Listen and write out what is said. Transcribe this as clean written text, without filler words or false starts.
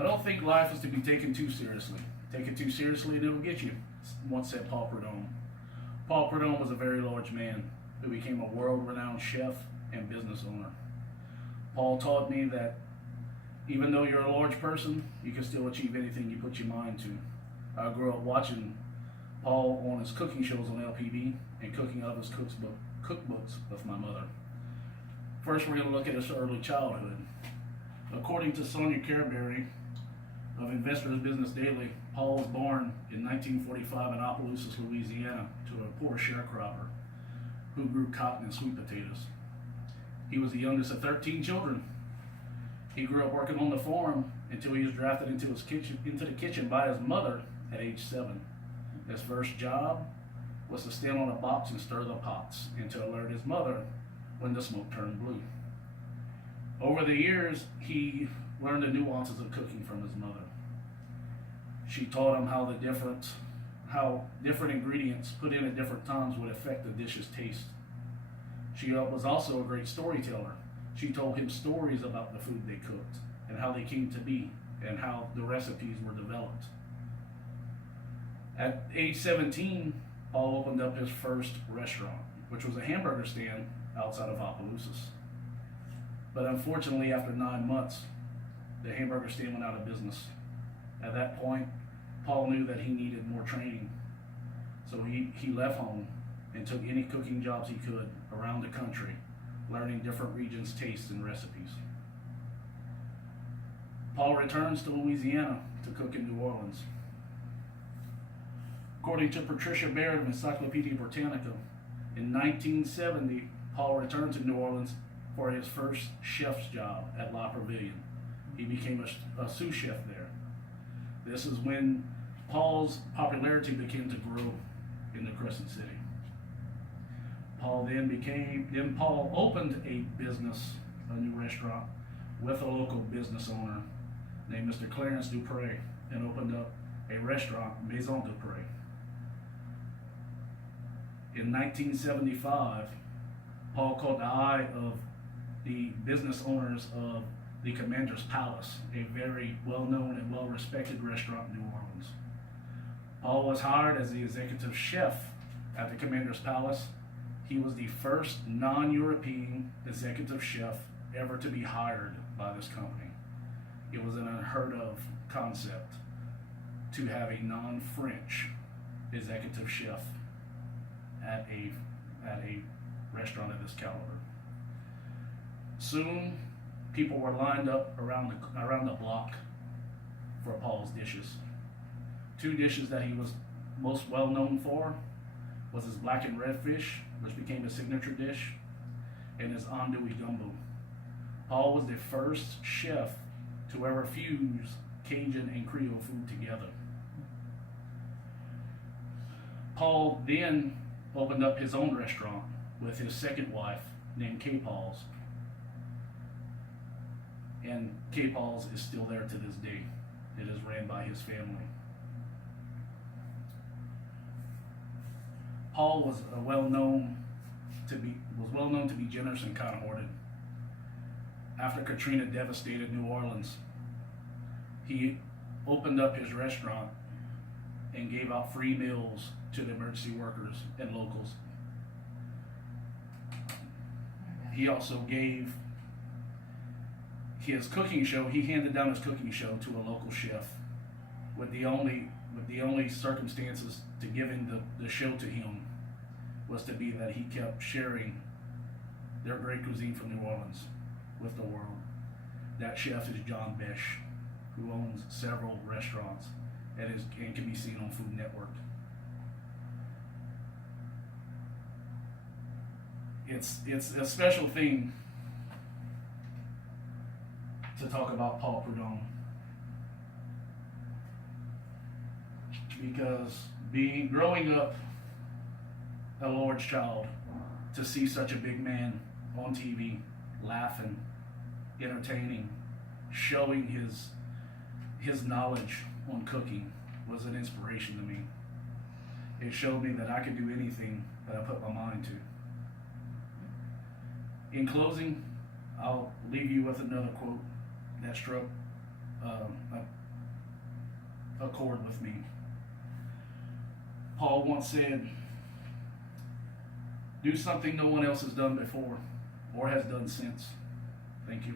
I don't think life is to be taken too seriously. Take it too seriously and it'll get you, once said Paul Prudhomme. Paul Prudhomme was a very large man who became a world-renowned chef and business owner. Paul taught me that even though you're a large person, you can still achieve anything you put your mind to. I grew up watching Paul on his cooking shows on LPB and cooking out of his cookbooks with my mother. First, we're going to look at his early childhood. According to Sonia Carberry of Investors Business Daily, Paul was born in 1945 in Opelousas, Louisiana, to a poor sharecropper who grew cotton and sweet potatoes. He was the youngest of 13 children. He grew up working on the farm until he was drafted into the kitchen by his mother at age 7. His first job was to stand on a box and stir the pots and to alert his mother when the smoke turned blue. Over the years, he learned the nuances of cooking from his mother. She taught him how different ingredients put in at different times would affect the dish's taste. She was also a great storyteller. She told him stories about the food they cooked and how they came to be and how the recipes were developed. At age 17, Paul opened up his first restaurant, which was a hamburger stand outside of Opelousas. But unfortunately, after 9 months, the hamburger stand went out of business. At that point, Paul knew that he needed more training. So he left home and took any cooking jobs he could around the country, learning different regions' tastes and recipes. Paul returns to Louisiana to cook in New Orleans. According to Patricia Baird of Encyclopedia Britannica, in 1970, Paul returned to New Orleans for his first chef's job at La Pavilion. He became a sous chef there. This is when Paul's popularity began to grow in the Crescent City. Paul opened a new restaurant with a local business owner named Mr. Clarence Dupre, and opened up a restaurant, Maison Dupre. In 1975, Paul caught the eye of the business owners of the Commander's Palace, a very well-known and well-respected restaurant in New Orleans. Paul was hired as the executive chef at the Commander's Palace. He was the first non-European executive chef ever to be hired by this company. It was an unheard of concept to have a non-French executive chef at a restaurant of this caliber. Soon, people were lined up around the block for Paul's dishes. 2 dishes that he was most well known for was his black and red fish, which became a signature dish, and his andouille gumbo. Paul was the first chef to ever fuse Cajun and Creole food together. Paul then opened up his own restaurant with his second wife named Kay Paul's. And Kay Paul's is still there to this day. It is ran by his family. Paul was well known to be generous and kind-hearted. After Katrina devastated New Orleans, he opened up his restaurant and gave out free meals to the emergency workers and locals. He also gave his cooking show, he handed down his cooking show to a local chef with the only circumstances to giving the show to him was to be that he kept sharing their great cuisine from New Orleans with the world. That chef is John Besh, who owns several restaurants and can be seen on Food Network. It's a special thing to talk about Paul Prudhomme, because growing up a large child, to see such a big man on TV laughing, entertaining, showing his knowledge on cooking was an inspiration to me. It showed me that I could do anything that I put my mind to. In closing, I'll leave you with another quote that struck accord with me. Paul once said, "Do something no one else has done before or has done since." Thank you.